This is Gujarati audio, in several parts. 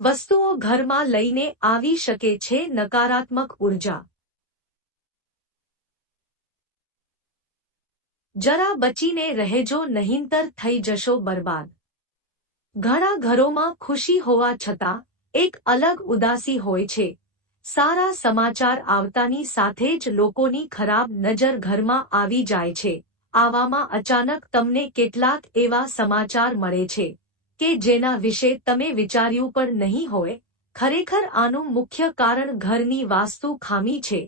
વસ્તુઓ ઘરમાં લઈને આવી શકે છે નકારાત્મક ઉર્જા। જરા બચીને રહેજો નહીંતર થઈ જશો બરબાદ। ઘણા ઘરોમાં ખુશી હોવા છતાં એક અલગ ઉદાસી હોય છે। સારા સમાચાર આવતાની સાથે જ લોકોની ખરાબ નજર ઘરમાં આવી જાય છે। આવામાં અચાનક તમને કેટલાક એવા સમાચાર મળે છે કે જેના વિશે તમે વિચાર્યું પણ નહીં હોય। ખરેખર આનું મુખ્ય કારણ ઘરની વાસ્તુ ખામી છે।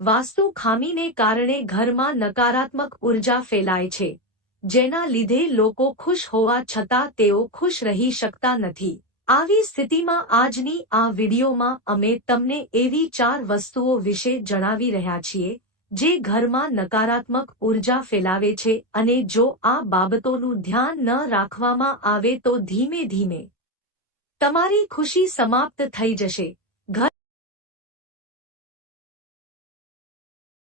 વાસ્તુ ખામીને કારણે ઘરમાં નકારાત્મક ઉર્જા ફેલાય છે, જેના લીધે લોકો ખુશ હોવા છતાં તેઓ ખુશ રહી શકતા નથી। આવી સ્થિતિમાં આજની આ વિડીયોમાં અમે તમને એવી 4 વસ્તુઓ વિશે જણાવી રહ્યા છીએ જે ઘરમાં નકારાત્મક ઉર્જા ફેલાવે છે અને જો આ બાબતોનું ધ્યાન ન રાખવામાં આવે તો ધીમે ધીમે તમારી ખુશી સમાપ્ત થઈ જશે।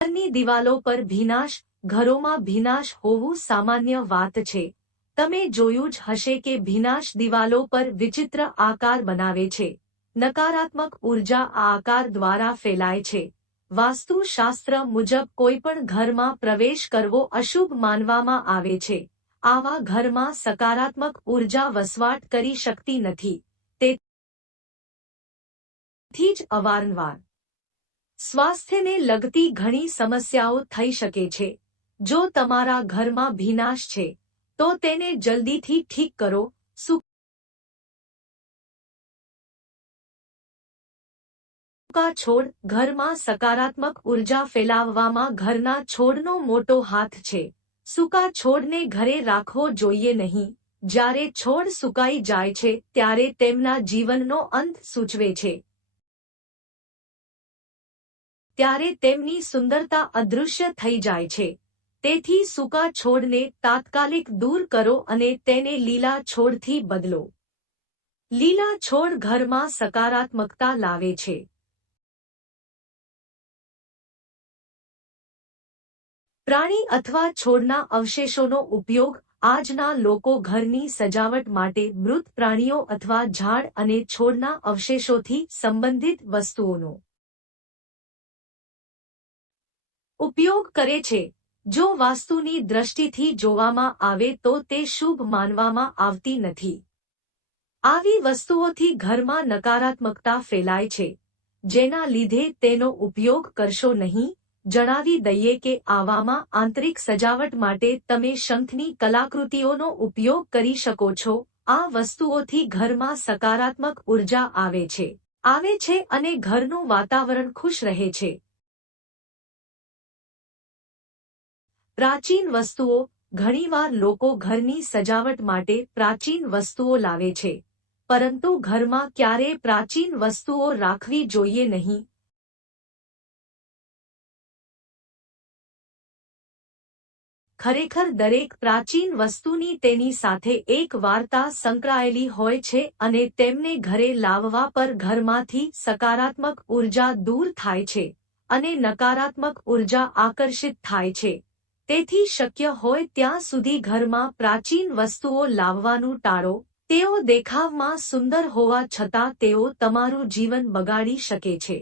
ઘરની દિવાલો પર ભીનાશ। ઘરોમાં ભીનાશ હોવું સામાન્ય વાત છે। તમે જોયું જ હશે કે ભીનાશ દિવાલો પર વિચિત્ર આકાર બનાવે છે। નકારાત્મક ઉર્જા આ આકાર દ્વારા ફેલાય છે। વાસ્તુશાસ્ત્ર મુજબ કોઈપણ ઘરમાં પ્રવેશ કરવો અશુભ માનવામાં આવે છે। આવા ઘરમાં સકારાત્મક ઉર્જા વસવાટ કરી શકતી નથી। તેથી જ અવારનવાર સ્વાસ્થ્યને લગતી ઘણી સમસ્યાઓ થઈ શકે છે। જો તમારા ઘરમાં ભીનાશ છે તો તેને જલ્દીથી ઠીક કરો। સૂકા છોડ। ઘરમાં સકારાત્મક ઉર્જા ફેલાવવામાં ઘરના છોડનો મોટો હાથ છે। સૂકા છોડને ઘરે રાખવો જોઈએ નહીં। જ્યારે છોડ સુકાઈ જાય છે ત્યારે તેમના જીવનનો અંત સૂચવે છે। ત્યારે તેમની સુંદરતા અદૃશ્ય થઈ જાય છે। તેથી સૂકા છોડને તાત્કાલિક દૂર કરો અને તેને લીલા છોડથી બદલો। લીલા છોડ ઘરમાં સકારાત્મકતા લાવે છે। પ્રાણી અથવા છોડના અવશેષોનો ઉપયોગ। આજના લોકો ઘરની સજાવટ માટે મૃત પ્રાણીઓ અથવા ઝાડ અને છોડના અવશેષોથી સંબંધિત વસ્તુઓનો ઉપયોગ કરે છે। જો વાસ્તુની દ્રષ્ટિથી જોવામાં આવે તો તે શુભ માનવામાં આવતી નથી। આવી વસ્તુઓથી ઘરમાં નકારાત્મકતા ફેલાય છે, જેના લીધે તેનો ઉપયોગ કરશો નહીં। જણાવી દઈએ કે આવામાં આંતરિક સજાવટ માટે તમે શંખની કલાકૃતિઓનો ઉપયોગ કરી શકો છો। આ વસ્તુઓથી ઘરમાં સકારાત્મક ઉર્જા આવે છે અને ઘરનું વાતાવરણ ખુશ રહે છે। પ્રાચીન વસ્તુઓ। ઘણીવાર લોકો ઘરની સજાવટ માટે પ્રાચીન વસ્તુઓ લાવે છે, પરંતુ ઘરમાં ક્યારેય પ્રાચીન વસ્તુઓ રાખવી જોઈએ નહીં। ખરેખર દરેક પ્રાચીન વસ્તુની તેની સાથે એક વાર્તા સંકળાયેલી હોય છે અને તેમને ઘરે લાવવા પર ઘરમાંથી સકારાત્મક ઉર્જા દૂર થાય છે અને નકારાત્મક ઉર્જા આકર્ષિત થાય છે। તેથી શક્ય હોય ત્યાં સુધી ઘરમાં પ્રાચીન વસ્તુઓ લાવવાનું ટાળો। તેઓ દેખાવમાં સુંદર હોવા છતાં તેઓ તમારું જીવન બગાડી શકે છે।